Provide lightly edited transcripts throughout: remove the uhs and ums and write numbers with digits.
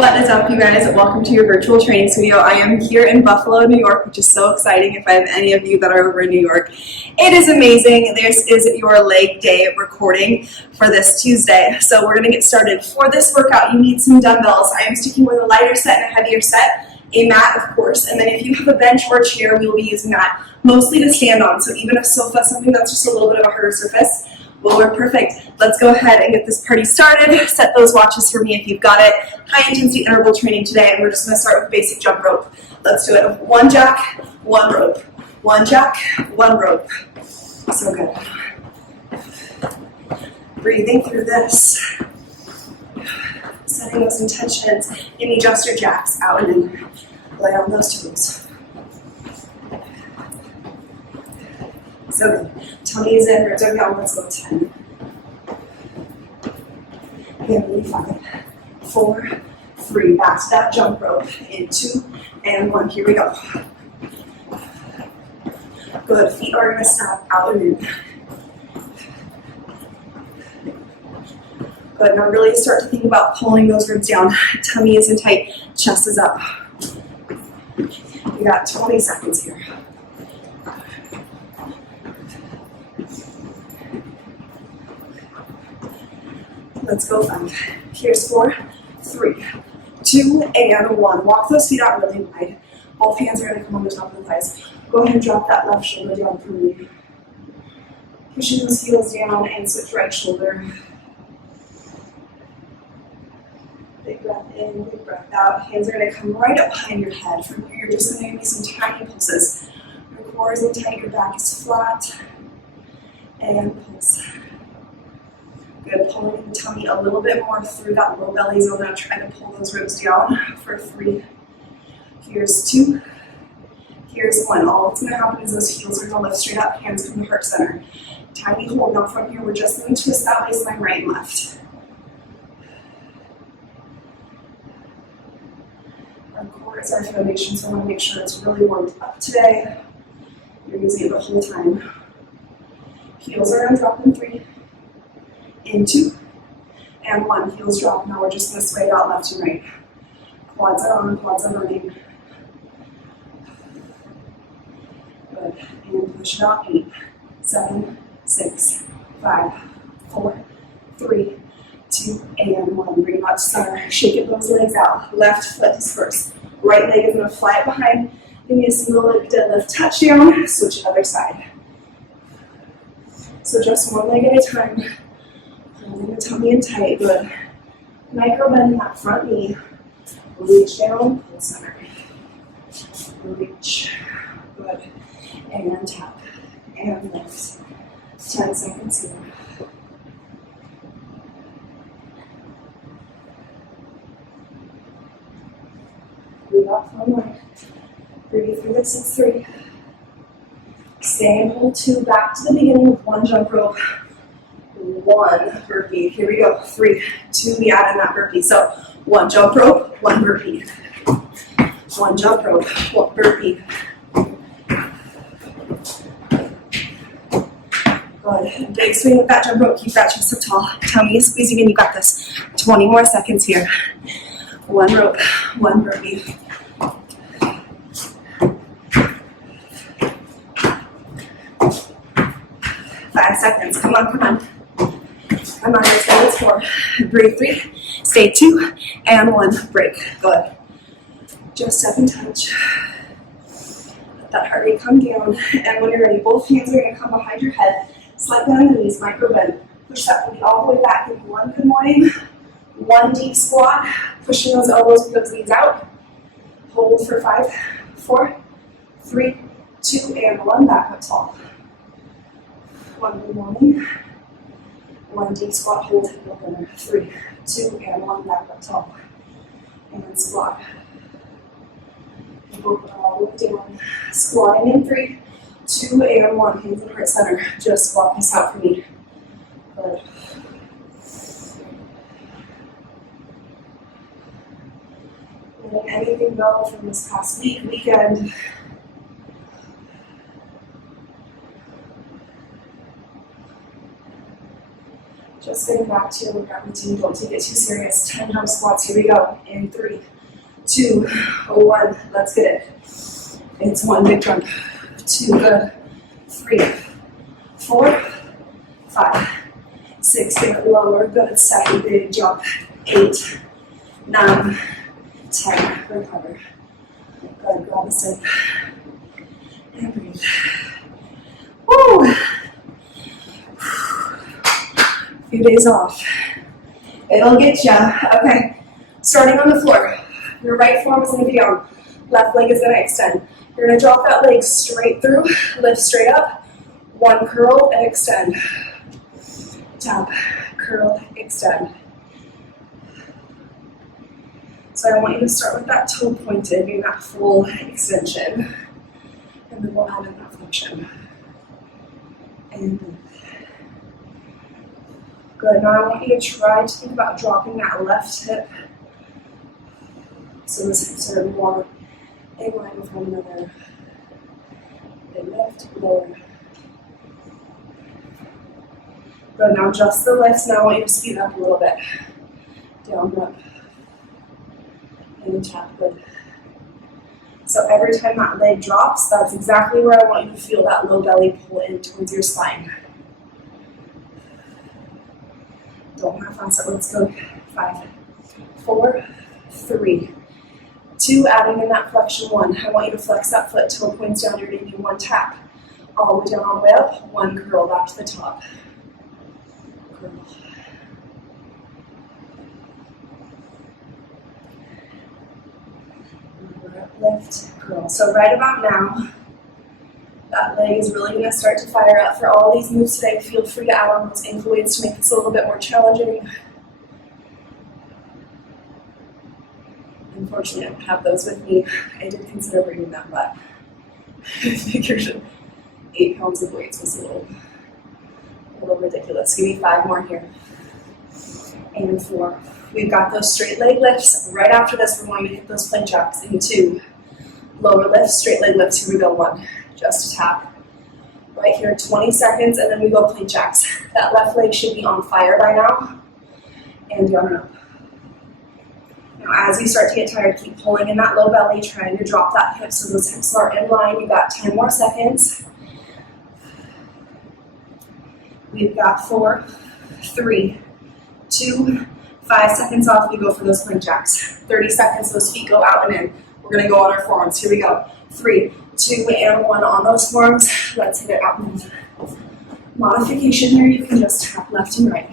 What is up, you guys? Welcome to your virtual training studio. I am here in Buffalo, New York, which is so exciting if I have any of you that are over in New York. It is amazing. This is your leg day recording for this Tuesday. So we're going to get started. For this workout, you need some dumbbells. I am sticking with a lighter set and a heavier set, a mat, of course, and then if you have a bench or a chair, we will be using that mostly to stand on. So even a sofa, something that's just a little bit of a harder surface, will work perfect. Let's go ahead and get this party started. Set those watches for me if you've got it. High intensity interval training today, and we're just going to start with basic jump rope. Let's do it. One jack, one rope. One jack, one rope. So good. Breathing through this. Setting those intentions. Give me just your jacks out and in. Lay on those toes. So good. Tummy is in, ribs are down. Let's go 10. Again, 5, 4, 3. Back to that jump rope. In 2 and 1. Here we go. Good. Feet are going to snap out and in. Good. Now really start to think about pulling those ribs down. Tummy is in tight. Chest is up. You got 20 seconds here. Let's go 5. Here's 4, 3, 2, and 1. Walk those feet out really wide. Both hands are going to come on the top of the thighs. Go ahead and drop that left shoulder down for me. Pushing those heels down and switch right shoulder. Big breath in, big breath out. Hands are going to come right up behind your head. From here, you're just going to give me some tiny pulses. Your core is in tight, your back is flat. And pulse. Good, pulling the tummy a little bit more through that low belly zone. Now try to pull those ribs down for 3. Here's 2. Here's 1. All that's going to happen is those heels are going to lift straight up, hands come to heart center. Tiny hold. Now from here, we're just going to twist that waistline right and left. Our core is our foundation, so I want to make sure it's really warmed up today. You're using it the whole time. Heels are going to drop in 3. In 2 and 1. Heels drop. Now we're just going to sway it out left and right. Quads are on, quads are running. Good. And push it out. 8, 7, 6, 5, 4, 3, 2, and 1. Bring it out to center. Shaking those legs out. Left foot is first. Right leg is going to fly behind. Give me a single leg deadlift touchdown. Switch other side. So just one leg at a time. Holding the tummy in tight. Good. Micro bend in that front knee. Reach down, pull center. Reach. Good. And tap. And lift. 10 seconds here. We got 1 more. Breathe through this. It's 3. Stay and hold 2. Back to the beginning with 1 jump rope. 1 burpee. Here we go. 3, 2. We add in that burpee. So 1 jump rope, 1 burpee. 1 jump rope, 1 burpee. Good. Big swing with that jump rope. Keep that chest up tall. Tummy is squeezing in. You got this. 20 more seconds here. 1 rope, 1 burpee. 5 seconds. Come on, come on. Come on, let's go. It's 4. Breathe 3. Stay 2 and 1. Break. Good. Just step and touch. Let that heart rate come down. And when you're ready, both hands are going to come behind your head. Slide down the knees, micro bend. Push that booty all the way back. Give 1 good morning. 1 deep squat. Pushing those elbows with those knees out. Hold for 5, 4, 3, 2, and 1. Back up tall. 1 good morning. 1 deep squat, hold, opener. 3, 2, and 1. Back up tall. And squat. Open all the way down. Squatting in 3, 2, and 1. Hands in heart center. Just squat this out for me. Good. Letting anything go from this past week, weekend. Just getting back to your workout routine. Don't take it too serious. 10 jump squats. Here we go. In 3, 2, 1. Let's get it. It's 1 big jump. 2, good. 3, 4, 5, 6, get it lower. Good. 7, big jump. 8, 9, 10. Recover. Good. Grab a sip. And breathe. Woo! Few days off. It'll get ya. Okay. Starting on the floor. Your right forearm is going to be down. Left leg is going to extend. You're going to drop that leg straight through. Lift straight up. 1 curl and extend. Tap. Curl. Extend. So I want you to start with that toe pointed, doing that full extension. And then we'll add in that flexion. And good. Now I want you to try to think about dropping that left hip. So those hips are more in line with one another. Big lift, lower. Good. Now just the lifts. Now I want you to speed up a little bit. Down, up. And tap. Good. So every time that leg drops, that's exactly where I want you to feel that low belly pull in towards your spine. Don't half-ass it. Let's go. 5, 4, 3, 2. Adding in that flexion. 1. I want you to flex that foot. Toe points down. You're going to do 1 tap. All the way down, all the way up. 1 curl back to the top. Curl. Lift, curl. So right about now, that leg is really going to start to fire up. For all these moves today, feel free to add on those ankle weights to make this a little bit more challenging. Unfortunately, I don't have those with me. I did consider bringing them, but I figured 8 pounds of weights was a little ridiculous. Give me 5 more here. And 4. We've got those straight leg lifts. Right after this, we're going to hit those plank jacks in 2. Lower lifts, straight leg lifts. Here we go. 1. Just a tap. Right here, 20 seconds, and then we go plank jacks. That left leg should be on fire by now. And down and up. Now, as you start to get tired, keep pulling in that low belly, trying to drop that hip so those hips are in line. You've got 10 more seconds. We've got 4, 3, 2, 5 seconds off. We go for those plank jacks. 30 seconds, those feet go out and in. We're going to go on our forearms. Here we go. 3, 2, and 1 on those forearms. Let's hit it out. Modification here, you can just tap left and right.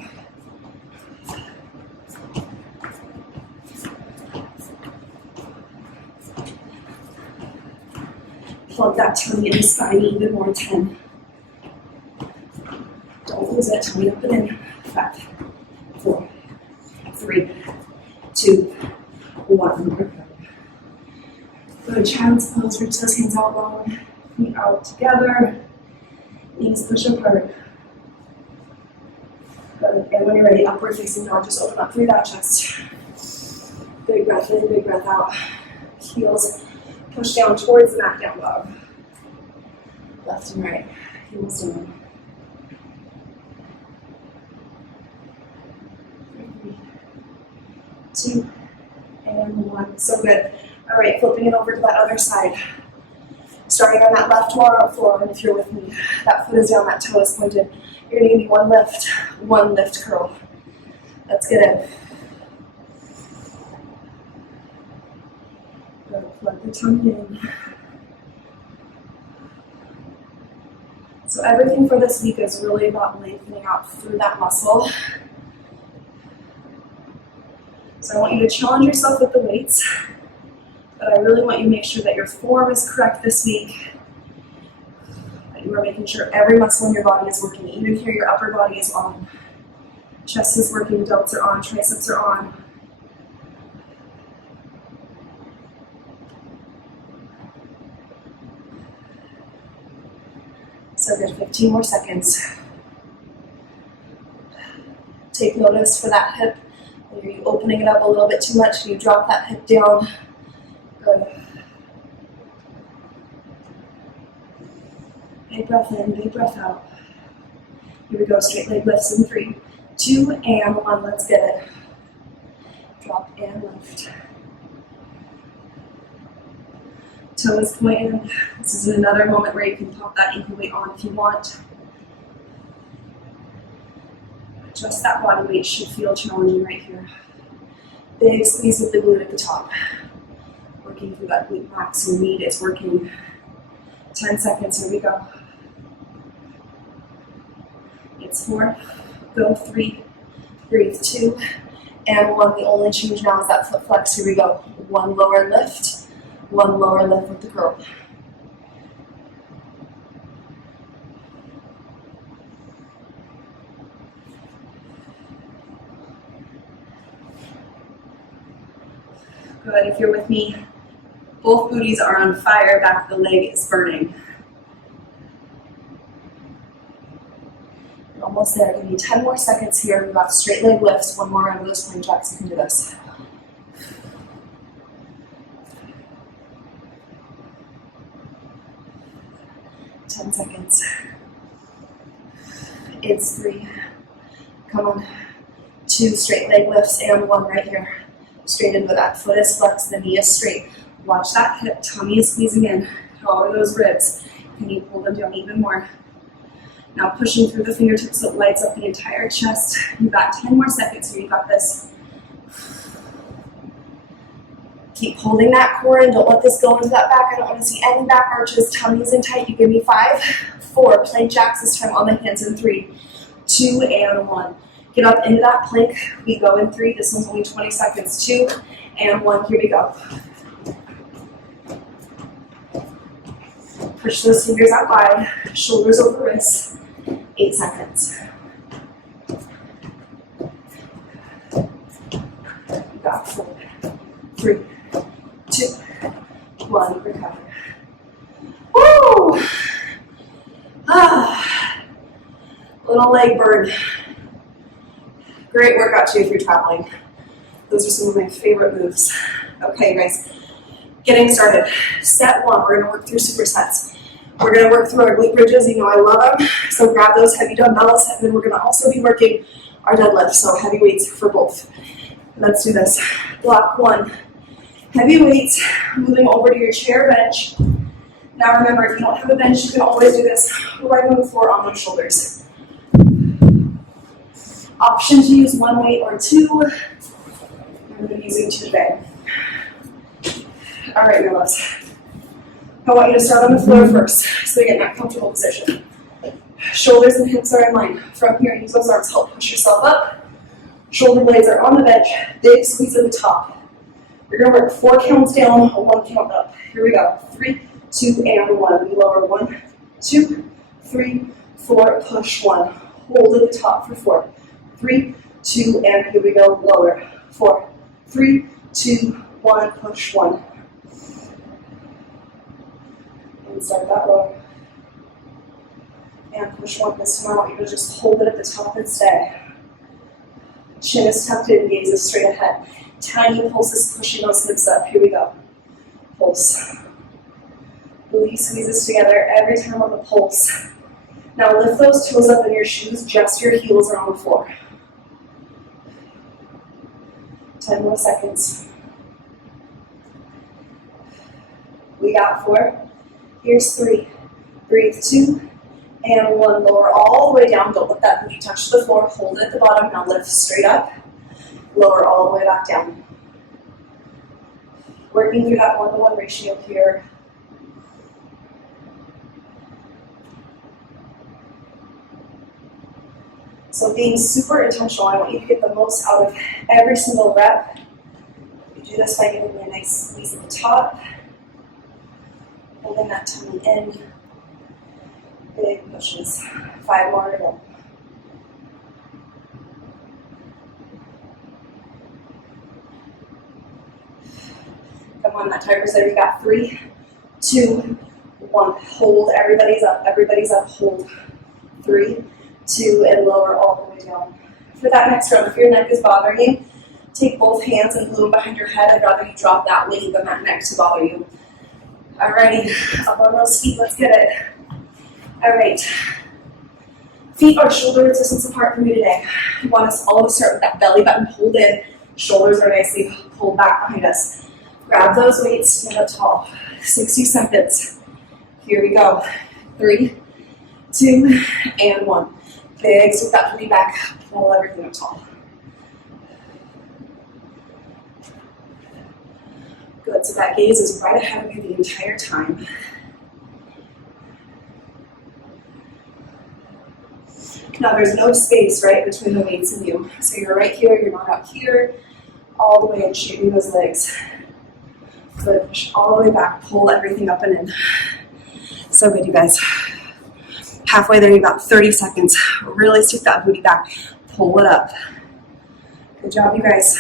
Plug that tummy and spine even more. 10. Don't lose it. Tummy up and in. 5, 4, 3, 2, 1. Good. Child's pose. Reach those hands out long. Feet out together. Knees push apart. Good. And when you're ready, upward facing dog. Just open up through that chest. Big breath in, big breath out. Heels push down towards the mat, down dog. Left and right. Heels down. 3, 2, and 1. So good. All right, flipping it over to that other side. Starting on that left forearm, and if you're with me, that foot is down, that toe is pointed. You're going to give me 1 lift curl. Let's get it. Good. Plug the tummy in. So everything for this week is really about lengthening out through that muscle. So I want you to challenge yourself with the weights, but I really want you to make sure that your form is correct this week. That you are making sure every muscle in your body is working. Even here, your upper body is on. Chest is working, delts are on, triceps are on. So good, 15 more seconds. Take notice for that hip. Are you opening it up a little bit too much? You drop that hip down. Good. Big breath in, big breath out. Here we go, straight leg lifts in 3, 2 and 1. Let's get it. Drop and lift. Toes pointed. This is another moment where you can pop that ankle weight on if you want. Just that body weight should feel challenging right here. Big squeeze with the glute at the top. Working through that glute max and lead. It's working. 10 seconds, here we go. It's 4, go 3, breathe 2, and 1. The only change now is that foot flex. Here we go. 1 lower lift, 1 lower lift with the curl. Good, if you're with me, both booties are on fire, back of the leg is burning. You're almost there. Give me 10 more seconds here. We've got straight leg lifts, 1 more round of those spring jacks. You can do this. Ten seconds. It's 3. Come on. 2 straight leg lifts and 1 right here. Straight into that. Foot is flexed, the knee is straight. Watch that hip, tummy is squeezing in. How are those ribs? Can you pull them down even more? Now pushing through the fingertips so it lights up the entire chest. You've got 10 more seconds here, you got this. Keep holding that core in, don't let this go into that back. I don't want to see any back arches, tummies in tight. You give me 5, 4, plank jacks this time on the hands in 3, 2, and 1. Get up into that plank. We go in 3. This one's only 20 seconds. 2 and 1. Here we go. Push those fingers out wide. Shoulders over wrists. 8 seconds. You got 4, 3, 2, 1. Recover. Woo! Little leg burn. Great workout too if you're traveling. Those are some of my favorite moves. Okay, guys, getting started. Set 1, we're gonna work through supersets. We're gonna work through our glute bridges. You know I love them, so grab those heavy dumbbells, and then we're gonna also be working our deadlifts, so heavy weights for both. Let's do this. Block 1. Heavy weights, moving over to your chair bench. Now remember, if you don't have a bench, you can always do this right on the floor on those shoulders. Option to use 1 weight or 2. I'm going to be using 2 today. All right, my loves. I want you to start on the floor first, so you get in that comfortable position. Shoulders and hips are in line. From here, use those arms, help push yourself up. Shoulder blades are on the bench. Big squeeze at the top. You're going to work 4 counts down, 1 count up. Here we go. 3, 2, and 1. We lower 1, 2, 3, 4. Push 1. Hold at the top for 4. 3, 2, and here we go, lower. 4, 3, 2, 1, push 1. And start that lower. And push 1 this time. I want you to just hold it at the top and stay. Chin is tucked in, gaze is straight ahead. Tiny pulses pushing those hips up. Here we go. Pulse. Release, squeezes together every time on the pulse. Now lift those toes up in your shoes, just your heels are on the floor. 10 more seconds. We got 4. Here's 3. Breathe 2 and 1. Lower all the way down. Don't let that booty touch the floor. Hold it at the bottom. Now lift straight up. Lower all the way back down. Working through that 1-to-1 ratio here. So being super intentional, I want you to get the most out of every single rep. You do this by giving me a nice squeeze at the top, holding that tummy in, big pushes. 5 more to go. Come on, that tiger's there. You got 3, 2, 1. Hold, everybody's up, hold. 3, 2, and lower all the way down. For that next round, if your neck is bothering you, take both hands and glue them behind your head. I'd rather you drop that weight than that neck to bother you. Alrighty, up on those feet, let's get it. Alright, Feet are shoulder distance apart from you today. I want us all to start with that belly button pulled in. Shoulders are nicely pulled back behind us. Grab those weights, stand up tall. 60 seconds. Here we go. 3, 2, and 1. Big sweep that booty back. Pull everything up tall. Good, so that gaze is right ahead of you the entire time. Now there's no space, right, between the weights and you. So you're right here, you're not up here, all the way in, shaping those legs. Good, push all the way back, pull everything up and in. So good, you guys. Halfway there, you got 30 seconds. Really stick that booty back, pull it up. Good job, you guys.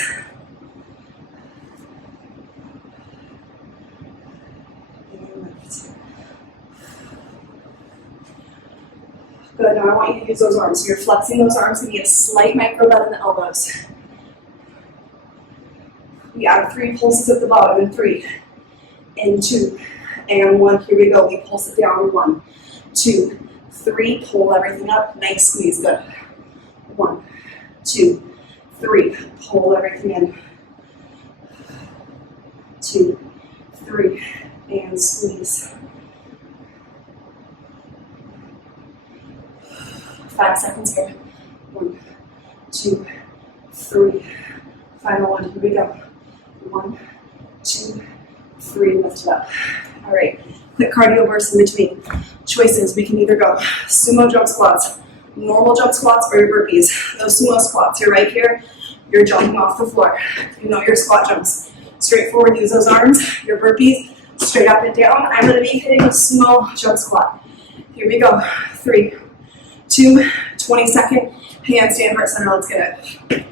Good, now I want you to use those arms. So you're flexing those arms, and you get a slight micro bend in the elbows. We add 3 pulses at the bottom, and 3, and 2, and 1. Here we go, we pulse it down, 1, 2, 3, pull everything up, nice squeeze, good. 1, 2, 3, pull everything in. 2, 3, and squeeze. 5 seconds here. 1, 2, 3. Final one. Here we go. 1, 2, 3. Lift it up. All right. Quick cardio burst in between. Choices. We can either go sumo jump squats, normal jump squats, or your burpees. Those sumo squats, you're right here. You're jumping off the floor. You know your squat jumps. Straightforward. Use those arms. Your burpees. Straight up and down. I'm going to be hitting a sumo jump squat. Here we go. 3, 2, 20-second handstand heart center. Let's get it.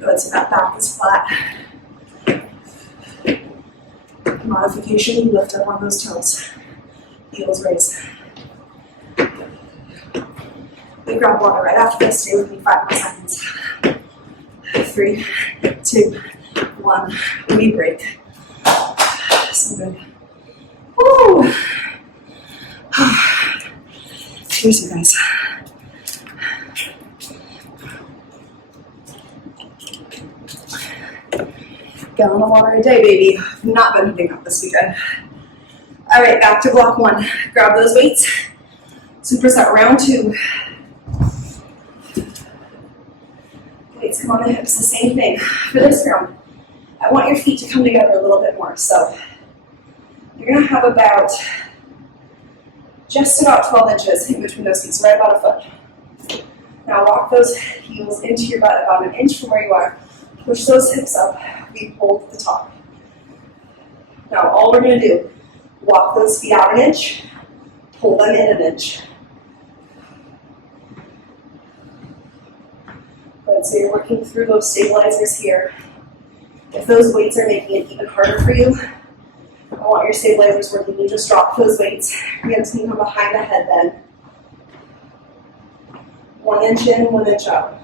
Good, so that back is flat. Modification, you lift up on those toes. Heels raise. We grab water right after this. Stay with me 5 more seconds. 3, 2, 1. We break. So good. Woo! Cheers, you guys. Gallon of water a day, baby. I've not been hitting up this weekend. All right, back to block 1. Grab those weights. Superset round 2. Weights come on the hips, the same thing. For this round, I want your feet to come together a little bit more. So you're gonna have just about 12 inches in between those feet, so right about a foot. Now walk those heels into your butt about an inch from where you are. Push those hips up. We hold at the top. Now all we're going to do, walk those feet out an inch, pull them in an inch. Good, so you're working through those stabilizers here. If those weights are making it even harder for you, I want your stabilizers working. You just drop those weights. Hands can come behind the head then. 1 inch in, 1 inch out.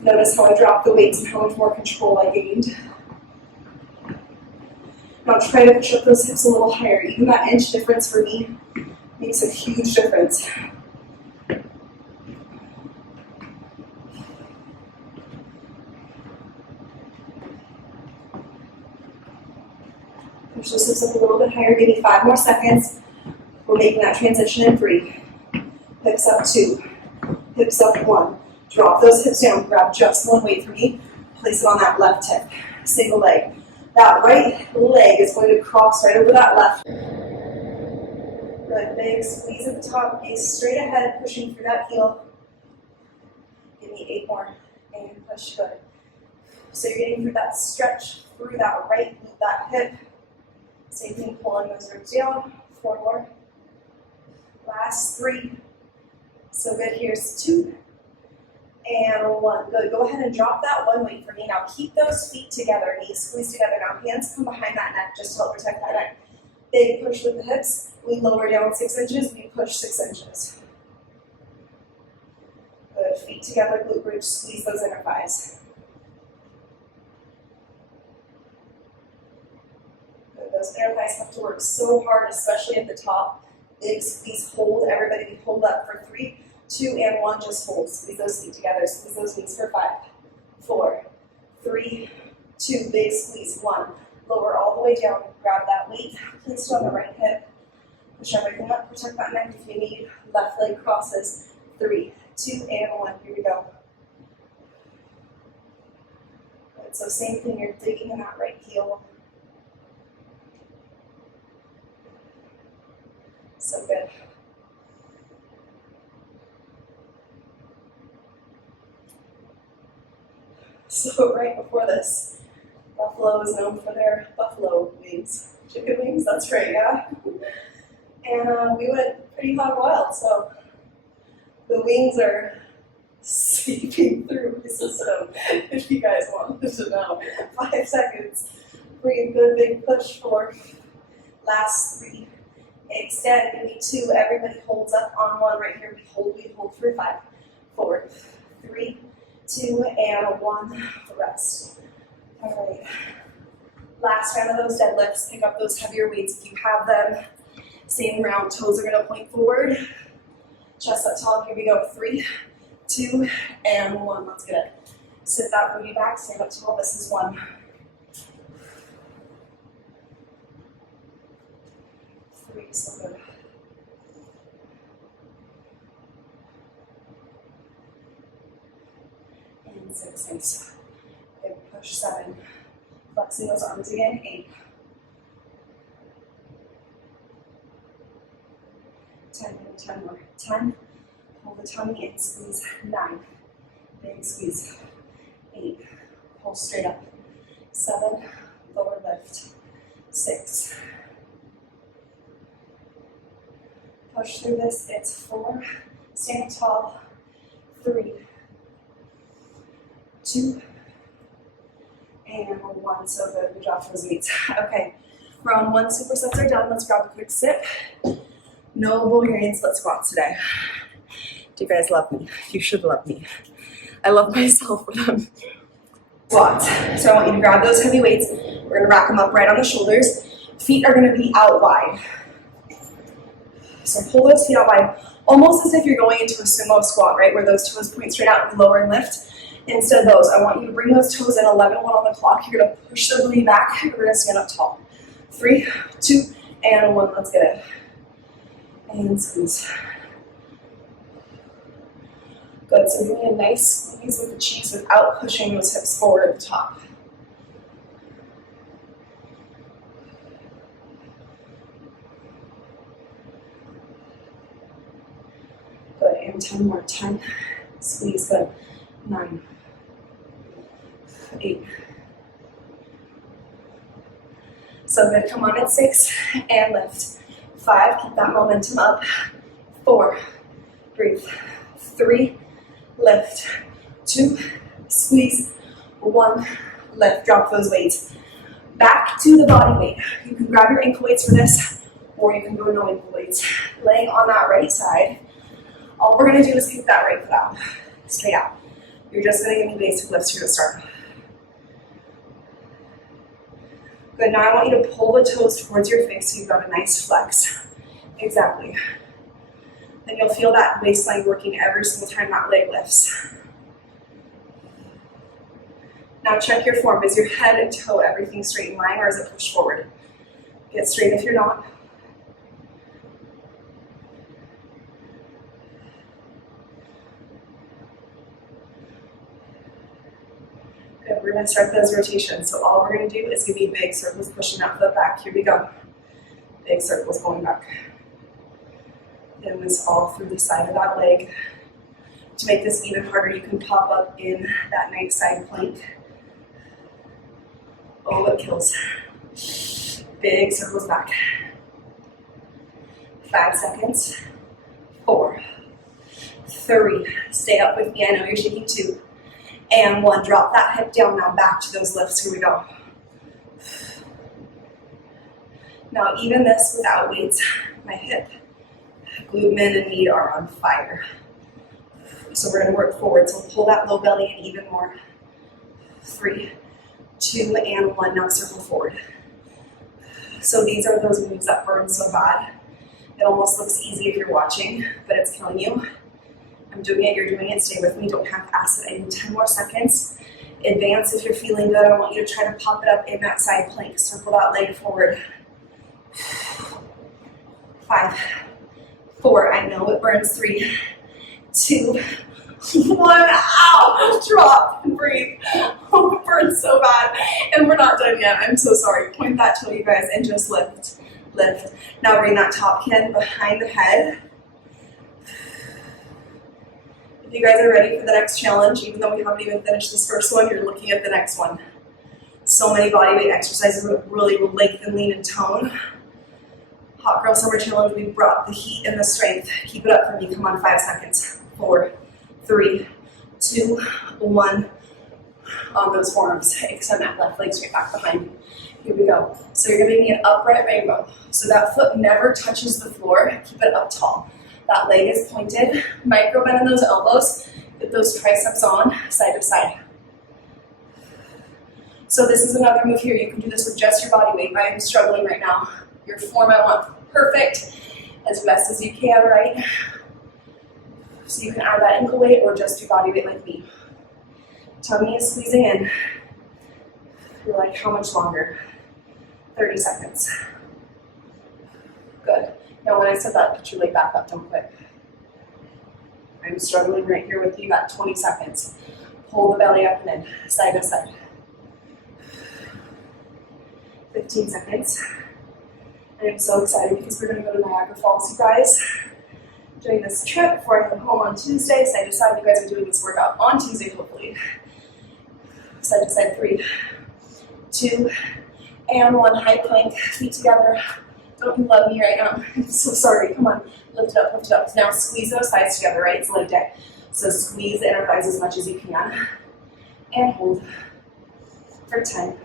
Notice how I dropped the weights and how much more control I gained. Now try to push up those hips a little higher. Even that inch difference for me makes a huge difference. Push those hips up a little bit higher. Give me 5 more seconds. We're making that transition in 3. Hips up 2. Hips up 1. Drop those hips down. Grab just 1 weight for me. Place it on that left hip. Single leg. That right leg is going to cross right over that left. Good. Big squeeze at the top. Gaze straight ahead, pushing through that heel. Give me 8 more. And push. Good. So you're getting through that stretch through that right, that hip. Same thing, pulling those ribs down. 4 more. Last 3. So good. Here's 2. And 1. Good. Go ahead and drop that 1 weight for me. Now keep those feet together. Knees squeeze together. Now hands come behind that neck just to help protect that neck. Big push with the hips. We lower down 6 inches. We push 6 inches. Good. Feet together. Glute bridge. Squeeze those inner thighs. Good. Those inner thighs have to work so hard, especially at the top. Big squeeze, hold. Everybody hold up for 3, 2, and 1. Just hold. Squeeze those feet together. Squeeze those knees for 5, 4, 3, 2. Big squeeze. 1. Lower all the way down. Grab that weight. Place it on the right hip. Push everything up. Protect that neck if you need. Left leg crosses. 3, 2, and 1. Here we go. Good. So same thing. You're digging in that right heel. So good. So right before this, Buffalo is known for their buffalo wings. Chicken wings, that's right, yeah. And we went pretty hot wild, so the wings are seeping through my system, if you guys wanted to know. 5 seconds. Breathe, good big push for last 3. Extend, give me 2. Everybody holds up on 1 right here. We hold for 5, 4, 3, 2, and 1. Rest. All right. Last round of those deadlifts. Pick up those heavier weights if you have them. Same round. Toes are going to point forward. Chest up tall. Here we go. 3, 2, and 1. Let's get it. Sit that booty back. Stand up tall. This is 1. 3. So good. And 6. Nice. Big push. 7. Flexing those arms again. 8. 10. 10 more. 10. Pull the tummy in. Squeeze. 9. Big squeeze. 8. Pull straight up. 7. Lower lift. 6. Push through this. It's 4. Stand tall. 3, 2, and 1. So good. Good job for those weights. Okay. Round 1 supersets are done. Let's grab a quick sip. No Bulgarian split squats today. Do you guys love me? You should love me. I love myself for them. Squats. So I want you to grab those heavy weights. We're going to rack them up right on the shoulders. Feet are going to be out wide. So pull those feet out wide, almost as if you're going into a sumo squat, right? Where those toes point straight out and lower and lift. Instead of those, I want you to bring those toes in 11-1 on the clock. You're going to push the booty back. We're going to stand up tall. 3, 2, and 1. Let's get it. And squeeze. Good. So doing a nice squeeze with the cheeks without pushing those hips forward at the top. Good. And 10 more. 10. Squeeze. Good. 9. 8. So good. Come on at 6 and lift. 5. Keep that momentum up. 4. Breathe. 3. Lift. 2. Squeeze. 1. Lift. Drop those weights. Back to the body weight. You can grab your ankle weights for this, or you can go no ankle weights. Laying on that right side. All we're going to do is kick that right foot out. Straight out. You're just going to give me basic lifts here to start. Good, now I want you to pull the toes towards your face so you've got a nice flex. Exactly. Then you'll feel that waistline working every single time that leg lifts. Now check your form. Is your head and toe everything straight in line, or is it pushed forward? Get straight if you're not. Good, we're going to start those rotations. So all we're going to do is give me big circles pushing that foot back. Here we go. Big circles going back. And this all through the side of that leg. To make this even harder, you can pop up in that nice side plank. Oh, it kills. Big circles back. 5 seconds. 4, 3. Stay up with me. I know you're shaking. 2. And 1. Drop that hip down now. Back to those lifts. Here we go. Now, even this without weights, my hip, glute, and knee are on fire. So we're going to work forward. So pull that low belly in even more. 3, 2, and 1. Now circle forward. So these are those moves that burn so bad. It almost looks easy if you're watching, but it's killing you. I'm doing it, you're doing it, stay with me, don't half-ass it. I need 10 more seconds. Advance if you're feeling good. I want you to try to pop it up in that side plank. Circle that leg forward. 5, 4, I know it burns. 3, 2, 1, ow, drop and breathe. Oh, it burns so bad. And we're not done yet, I'm so sorry. Point that toe, you guys, and just lift, lift. Now bring that top hand behind the head. If you guys are ready for the next challenge, even though we haven't even finished this first one, you're looking at the next one. So many bodyweight exercises that really will lengthen, lean, and tone. Hot Girl Summer Challenge, we brought the heat and the strength. Keep it up for me, come on, 5 seconds. 4, 3, 2, 1. On those forearms, extend that left leg straight back behind. Here we go. So you're gonna make me an upright rainbow. So that foot never touches the floor, keep it up tall. That leg is pointed, micro bend in those elbows, get those triceps on, side to side. So this is another move here. You can do this with just your body weight. I am struggling right now. Your form I want perfect, as best as you can, right? So you can add that ankle weight or just your body weight like me. Tummy is squeezing in. You're like, how much longer? 30 seconds. Good. Now when I said that, put your leg back up, don't quit. I'm struggling right here with you, got 20 seconds. Pull the belly up and in, side to side. 15 seconds. I am so excited because we're gonna go to Niagara Falls, you guys. Doing this trip before I come home on Tuesday, side to side. You guys are doing this workout on Tuesday, hopefully. Side to side, 3, 2, and 1. High plank, feet together. Don't you love me right now? I'm so sorry. Come on, lift it up, lift it up. Now squeeze those thighs together, right? It's leg day. So squeeze the inner thighs as much as you can. And hold for 10,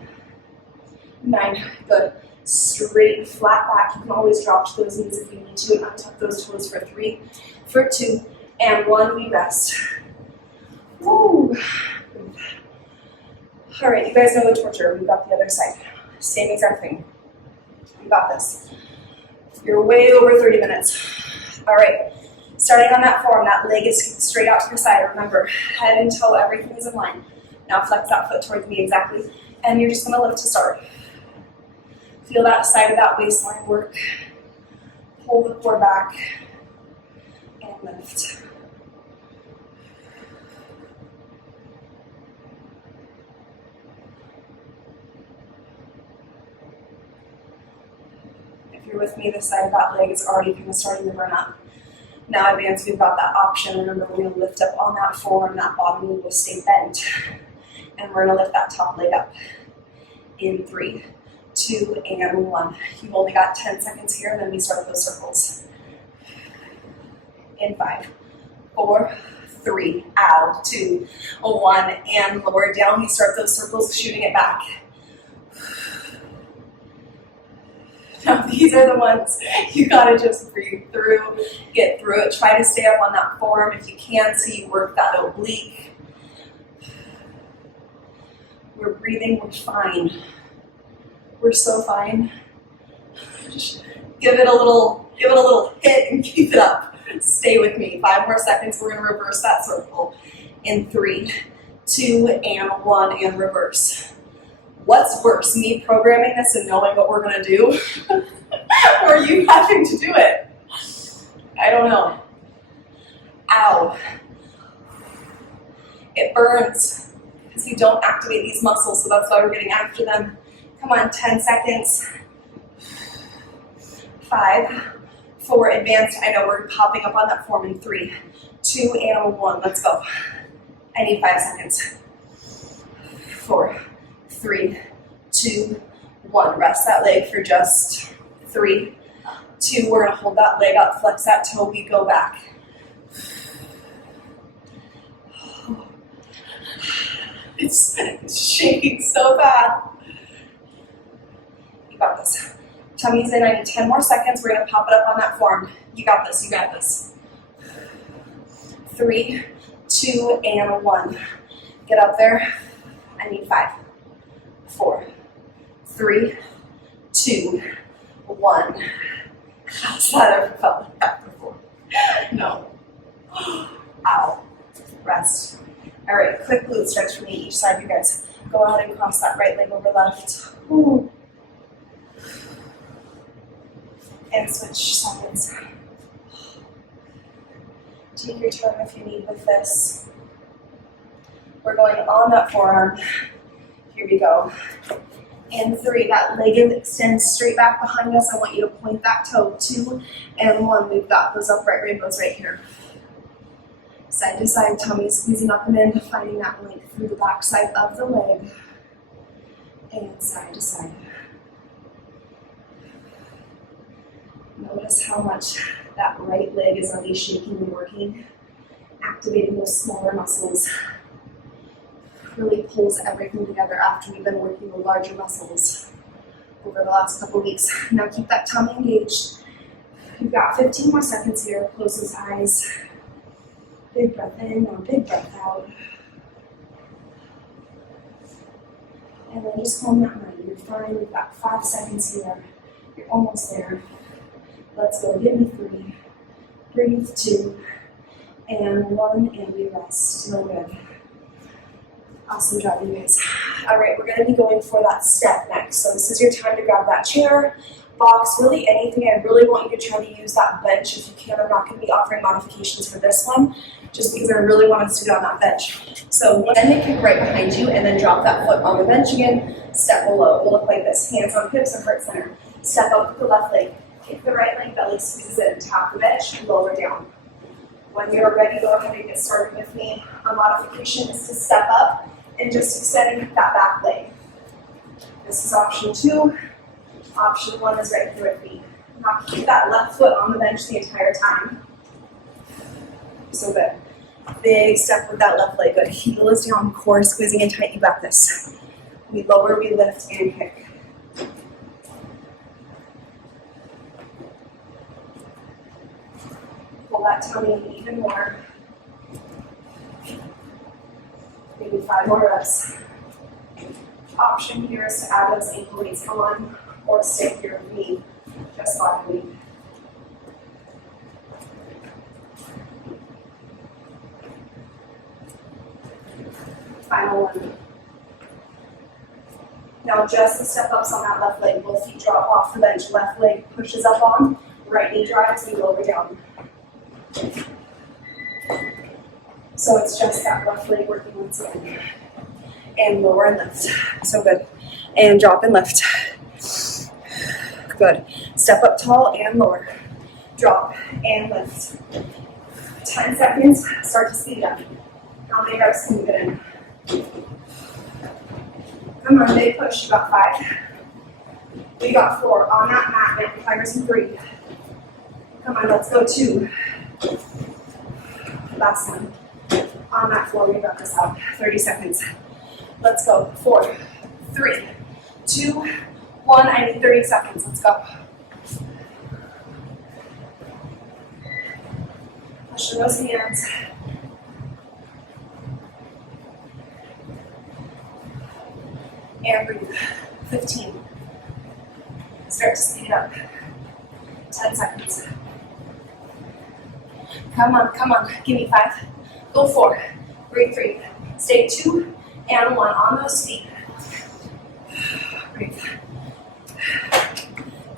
9, good. Straight, flat back. You can always drop to those knees if you need to and untuck those toes for 3, for 2, and 1. We rest. Woo. All right, you guys know the torture. We've got the other side. Same exact thing. You got this. You're way over 30 minutes. All right, starting on that form, that leg is straight out to the side. Remember, head and toe, everything is in line. Now flex that foot towards me exactly, and you're just gonna lift to start. Feel that side of that waistline work. Pull the core back, and lift. If you're with me, this side of that leg is already kind of starting to burn up. Now advance, we've got that option. Remember, we're gonna lift up on that form, that bottom knee will stay bent. And we're gonna lift that top leg up. In 3, 2, and 1. You've only got 10 seconds here, and then we start those circles. In 5, 4, 3, out, 2, 1, and lower down. We start those circles, shooting it back. Now these are the ones you gotta just breathe through, get through it. Try to stay up on that form if you can, so you work that oblique. We're breathing, we're fine. We're so fine. Just give it a little hit and keep it up. Stay with me. 5 more seconds. We're gonna reverse that circle. In 3, 2, and 1, and reverse. What's worse, me programming this and knowing what we're gonna do, or you having to do it? I don't know. Ow. It burns because you don't activate these muscles, so that's why we're getting after them. Come on, 10 seconds. 5, 4, advanced. I know we're popping up on that form in 3, 2, and 1. Let's go. I need 5 seconds. 4, 3, 2, 1. Rest that leg for just 3, 2. We're gonna hold that leg up, flex that toe, we go back. It's shaking so bad. You got this. Tummy's in. I need 10 more seconds. We're gonna pop it up on that form. You got this, you got this. 3, 2, and 1. Get up there. I need 5, 4, 3, 2, 1. Has that ever felt like that before? No. Ow. Rest. All right, quick glute stretch for me each side, you guys. Go ahead and cross that right leg over left. Ooh. And switch sides. Take your time if you need with this. We're going on that forearm. Here we go. And 3, that leg extends straight back behind us. I want you to point that toe. 2 and 1. We've got those upright rainbows right here. Side to side, tummy squeezing up and in, finding that length through the back side of the leg. And side to side. Notice how much that right leg is already shaking and working, activating those smaller muscles. Really pulls everything together after we've been working the larger muscles over the last couple weeks. Now keep that tummy engaged. You've got 15 more seconds here. Close those eyes. Big breath in, now big breath out. And then just calm that mind. You're fine. We've got 5 seconds here. You're almost there. Let's go. Give me 3. Breathe 2 and 1, and we rest. No good. Awesome job, you guys. All right, we're going to be going for that step next. So this is your time to grab that chair, box, really anything. I really want you to try to use that bench if you can. I'm not going to be offering modifications for this one, just because I really want us to get on that bench. So then they kick right behind you, and then drop that foot on the bench again. Step below. We'll look like this. Hands on hips and heart center. Step up with the left leg. Kick the right leg, belly squeezes in. Tap the bench, lower down. When you're ready, go ahead and get started with me. A modification is to step up and just extend that back leg. This is option 2. Option 1 is right here with me. Now keep that left foot on the bench the entire time. So good. Big step with that left leg. Good. Heel is down, core squeezing in tight. You got this. We lower, we lift, and kick. Pull that tummy in even more. Maybe 5 more reps. Option here is to add those ankle weights on or stay here with me, just body weight. Final one. Now just the step ups on that left leg. Both feet drop off the bench. Left leg pushes up on, right knee drives, and lower down. So it's just that left leg working once again. And lower and lift. So good. And drop and lift. Good. Step up tall and lower. Drop and lift. 10 seconds. Start to speed up. How many reps can you get in? Come on, big push. You got 5. We got 4. On that mat, now climbers in 3. Come on, let's go 2. Last one. On that floor, we got this out. 30 seconds. Let's go. 4, 3, 2, 1. I need 30 seconds. Let's go. Push those hands. And breathe. 15. Start to speed it up. 10 seconds. Come on, come on. Give me 5. Go 4. Breathe 3. Stay 2 and 1 on those feet. Breathe.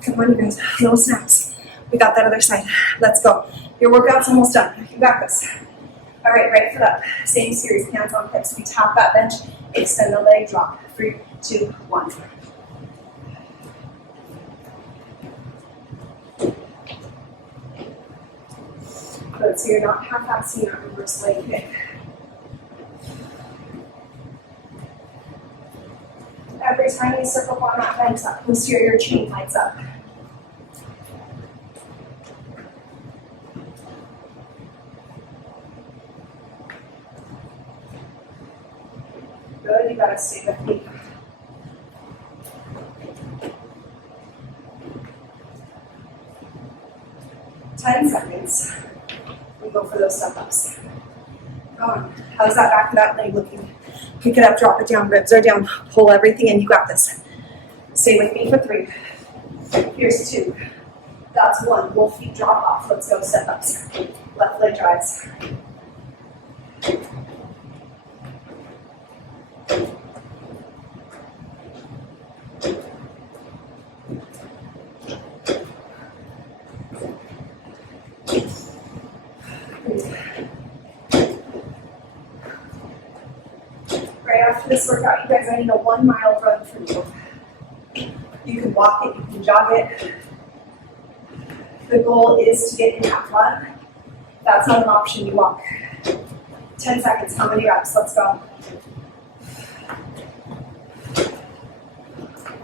Come on, you guys. No snaps. We got that other side. Let's go. Your workout's almost done. You got this. All right, right foot up. Same series. Hands on hips. We tap that bench. Extend the leg. Drop. 3, 2, 1. Good. So you're not half-assing that reverse leg kick. Every time you circle on that bench, that posterior chain lights up. Good. You gotta stay with me. Ten seconds. We go for those step ups. Come on. How's that back of that leg looking? Pick it up, drop it down, ribs are down. Pull everything in, you got this. Stay with me for 3. Here's 2. That's one. Both feet drop off. Let's go. Step ups. Left leg drives. Right after this workout, you guys, I need a 1 mile run for you. You can walk it, you can jog it. The goal is to get in that run. If that's not an option, you walk. 10 seconds, how many reps? Let's go.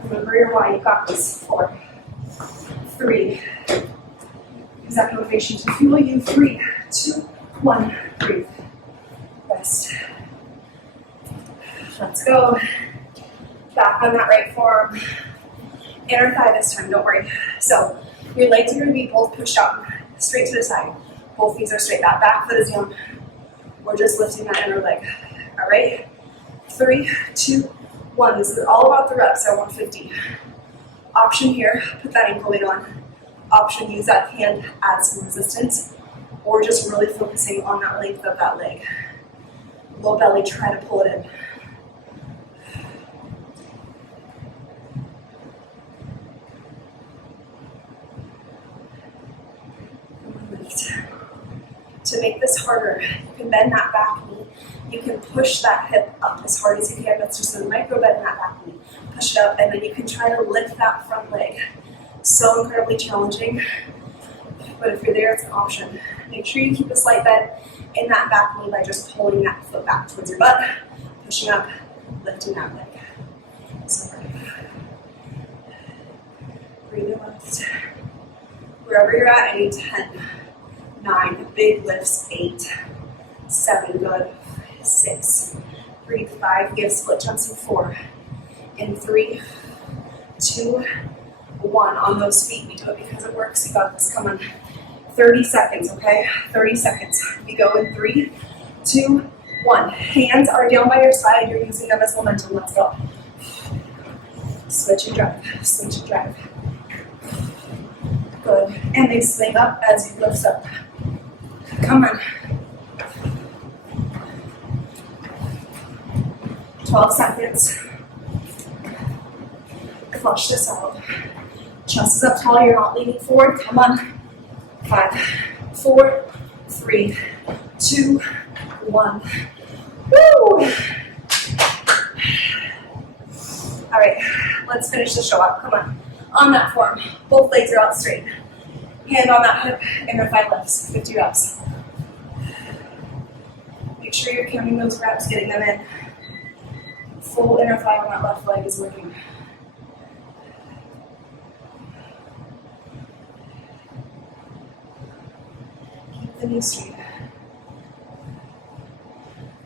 Remember your why, you got this. 4, 3. Use that motivation to fuel you. 3, 2, 1, breathe. Rest. Let's go. Back on that right forearm. Inner thigh this time, don't worry. So your legs are going to be both pushed out straight to the side. Both feet are straight. That back foot is down. We're just lifting that inner leg. All right? 3, 2, 1. This is all about the reps at 150. Option here, put that ankle weight on. Option, use that hand, add some resistance, or just really focusing on that length of that leg. Low belly, try to pull it in. To make this harder, you can bend that back knee. You can push that hip up as hard as you can. That's just a micro bend in that back knee. Push it up, and then you can try to lift that front leg. So incredibly challenging, but if you're there, it's an option. Make sure you keep a slight bend in that back knee by just pulling that foot back towards your butt, pushing up, lifting that leg. So breathe and lift. Wherever you're at, I need 10, 9, big lifts, 8, 7, good, 6, breathe, 5, give split jumps in 4, in 3, 2, 1. On those feet, we do it because it works. You got this, come on. 30 seconds, okay? 30 seconds. We go in 3, 2, 1. Hands are down by your side. You're using them as momentum. Let's go. Switch and drive, switch and drive. Good. And they swing up as you lift up. Come on. 12 seconds. Flush this out. Chest is up tall, you're not leaning forward. Come on. 5, 4, 3, 2, 1. Woo! All right, let's finish the show up. Come on. On that form, both legs are out straight. Hand on that hip, inner thigh lifts, 50 reps. Make sure you're counting those reps, getting them in. Full inner thigh on that left leg is working. Keep the knee straight.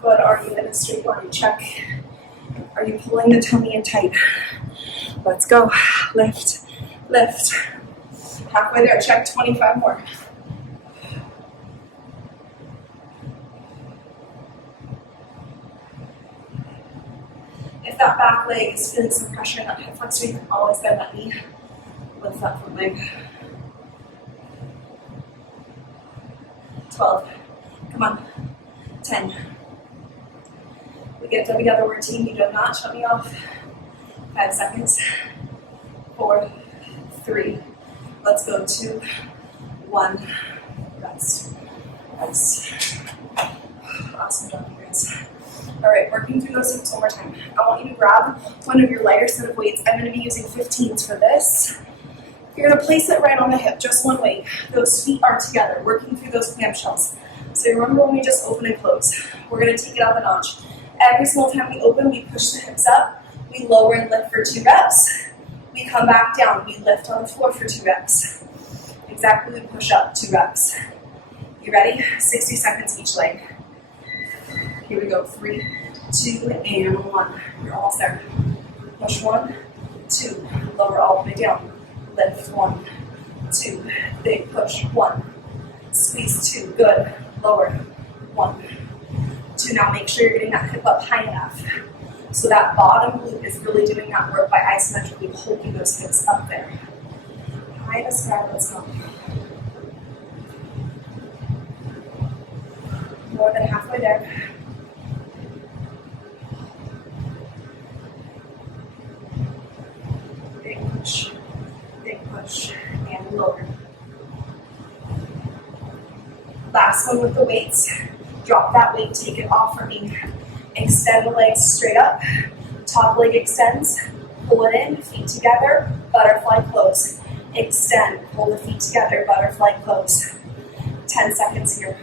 Good, are you in a straight line? Check. Are you pulling the tummy in tight? Let's go. Lift, lift. Halfway there, check 25 more. If that back leg is feeling some pressure in that hip flexor, you can always bend that knee. Lift that front leg. 12. Come on. 10. We get done together, we're a team. You do not shut me off. 5 seconds. 4, 3. Let's go. 2, 1. Rest. Rest. Awesome job, you guys. All right, working through those hips one more time. I want you to grab one of your lighter set of weights. I'm going to be using 15s for this. You're going to place it right on the hip, just one weight. Those feet are together, working through those clamshells. So remember when we just open and close. We're going to take it up a notch. Every single time we open, we push the hips up. We lower and lift for 2 reps. We come back down. We lift on the floor for 2 reps. Exactly, we push up 2 reps. You ready? 60 seconds each leg. Here we go. 3, 2, and 1. You're almost there. Push 1, 2. Lower all the way down. Lift 1, 2. Big push. 1. Squeeze 2. Good. Lower. 1, 2. Now make sure you're getting that hip up high enough. So that bottom glute is really doing that work by isometrically holding those hips up there. High as sky, let's go. More than halfway there. Big push, and lower. Last one with the weights. Drop that weight, take it off for me. Extend the legs straight up. Top leg extends. Pull it in, feet together, butterfly close. Extend, pull the feet together, butterfly close. 10 seconds here.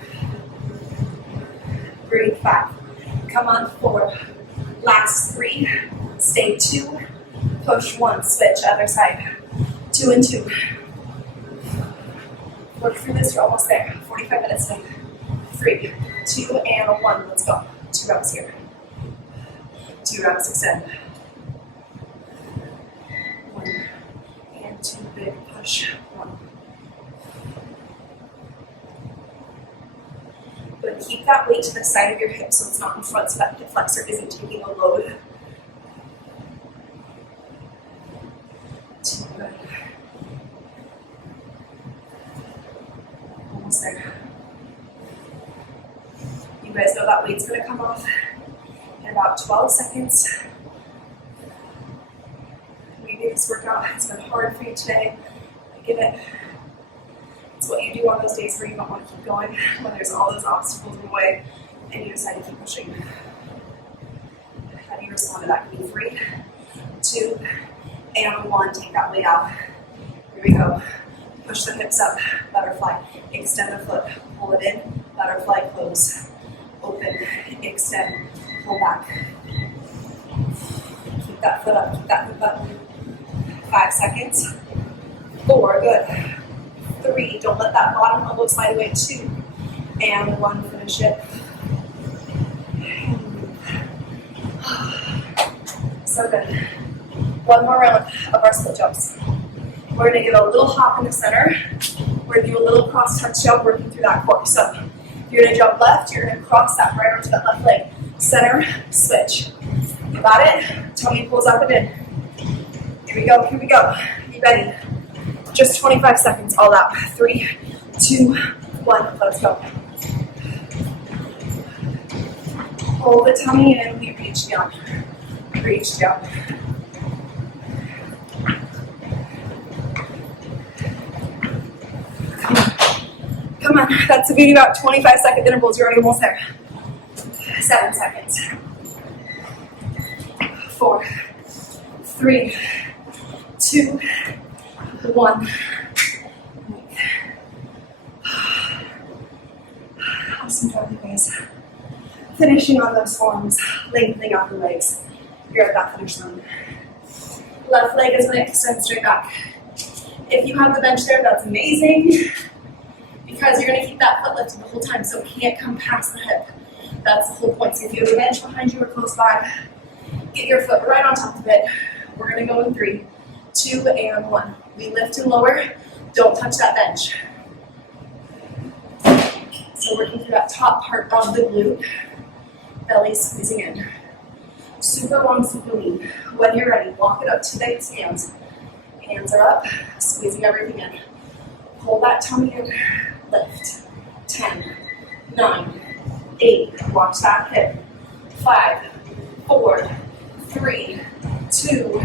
Breathe, 5. Come on, 4. Last 3. Stay 2. Push 1, switch, other side. 2 and 2. Work through this, you're almost there. 45 minutes in. 3, 2, and 1. Let's go. 2 reps here. 2 reps, extend. 1 and 2, big push. 1. Good. Keep that weight to the side of your hip so it's not in front, so that hip flexor isn't taking a load. 2, good. Almost there. You guys know that weight's going to come off in about 12 seconds. Maybe this workout has been hard for you today. I get it. It's what you do on those days where you don't want to keep going, when there's all those obstacles in the way, and you decide to keep pushing. How do you respond to that? Give me 3, 2, and 1. Take that weight out. Here we go. Push the hips up, butterfly. Extend the foot, pull it in, butterfly close. Open, extend, pull back. Keep that foot up, keep that hip up. 5 seconds. 4, good. 3, don't let that bottom elbow slide away. 2, and 1, finish it. So good. One more round of our split jumps. We're gonna get a little hop in the center. We're gonna do a little cross touch jump working through that core. So you're gonna jump left, you're gonna cross that right arm to that left leg. Center, switch. You got it? Tummy pulls up and in. Here we go, here we go. You ready? Just 25 seconds, all out. 3, 2, 1, let's go. Pull the tummy in, we reach down. Reach down. Come on, that's the beauty about 25-second intervals. You're already almost there. 7 seconds. 4, 3, 2, 1. Awesome job, you guys. Finishing on those forms, lengthening out the legs. You're at that finish line. Left leg is going to extend straight back. If you have the bench there, that's amazing, because you're going to keep that foot lifted the whole time, so it can't come past the hip. That's the whole point. So if you have a bench behind you or close by, get your foot right on top of it. We're going to go in 3, 2, and 1. We lift and lower. Don't touch that bench. So working through that top part of the glute, belly squeezing in. Super long, super lean. When you're ready, walk it up to the hands. Hands are up, squeezing everything in. Pull that tummy in, lift. 10, 9, 8, watch that hip. 5, 4, 3, 2,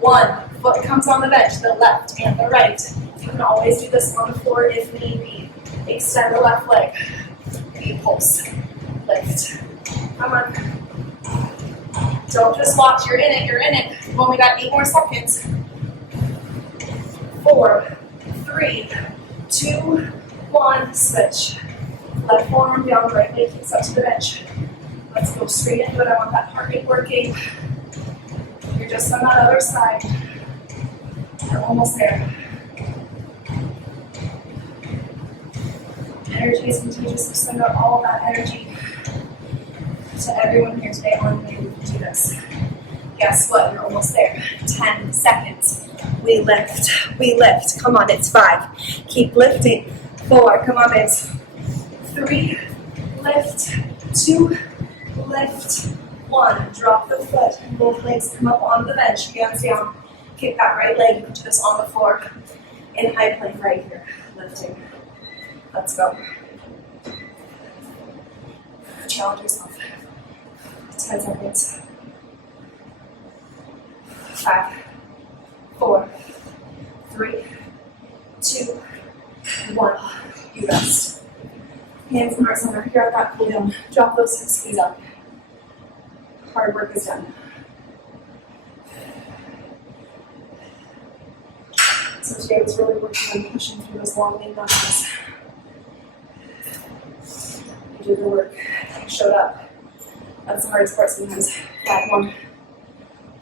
1. Foot comes on the bench, the left and the right. You can always do this on the floor if need be. Extend the left leg. Deep pulse. Lift. Come on. Don't just watch, you're in it, you're in it. You've only got 8 more seconds. 4, 3, 2, 1, switch. Left forearm down, right leg kicks up to the bench. Let's go straight into it. I want that heart rate working. You're just on that other side. You're almost there. Energy is contagious. We send out all of that energy to everyone here today on the way we can do this. Guess what? You're almost there. 10 seconds. We lift. We lift. Come on, it's 5. Keep lifting. 4. Come on, babes. 3. Lift. 2. Lift. 1. Drop the foot. Both legs come up on the bench. Hands down. Kick that right leg. Put this on the floor. in high plank right here, lifting. Let's go. Challenge yourself. 10 seconds. 5, 4, 3, 2, 1. You rest. Hands in heart center. Here at that cool down. Drop those hips, knees up. Hard work is done. So today I was really working on pushing through those long lean muscles. You did the work. You showed up. That's the hardest part sometimes. 5 more.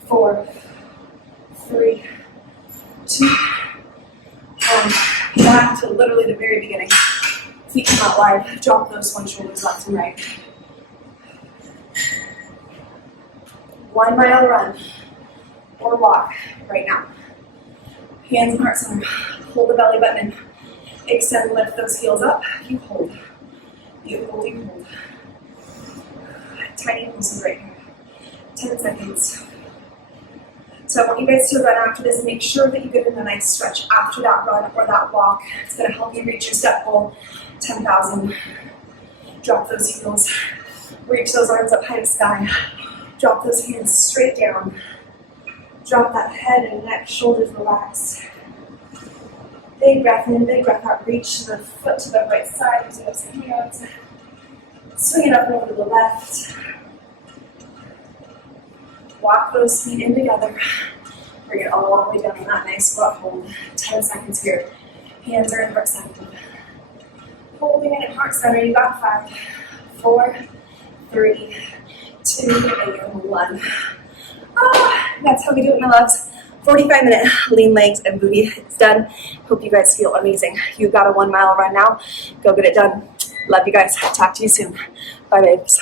4, 3, 2, 1. Back to literally the very beginning. Feet come out wide. Drop those front shoulders left and right. 1 mile run or walk right now. Hands in heart center. Hold the belly button in. Extend, lift those heels up. You hold. You hold, you hold. Tiny pulses right here. 10 seconds. So I want you guys to run after this. Make sure that you get in a nice stretch after that run or that walk. It's going to help you reach your step goal, 10,000. Drop those heels. Reach those arms up high to sky. Drop those hands straight down. Drop that head and neck, shoulders relaxed. Big breath in, big breath out. Reach the foot to the right side using those hands. Swing it up and over to the left. Walk those feet in together. Bring it all the way down on that nice squat hold. 10 seconds here. Hands are in heart center. Holding it in heart center. You got 5, 4, 3, 2, and 1. That's how we do it, my loves. 45-minute lean legs and booty. It's done. Hope you guys feel amazing. You've got a 1 mile run now. Go get it done. Love you guys. Talk to you soon. Bye, babes.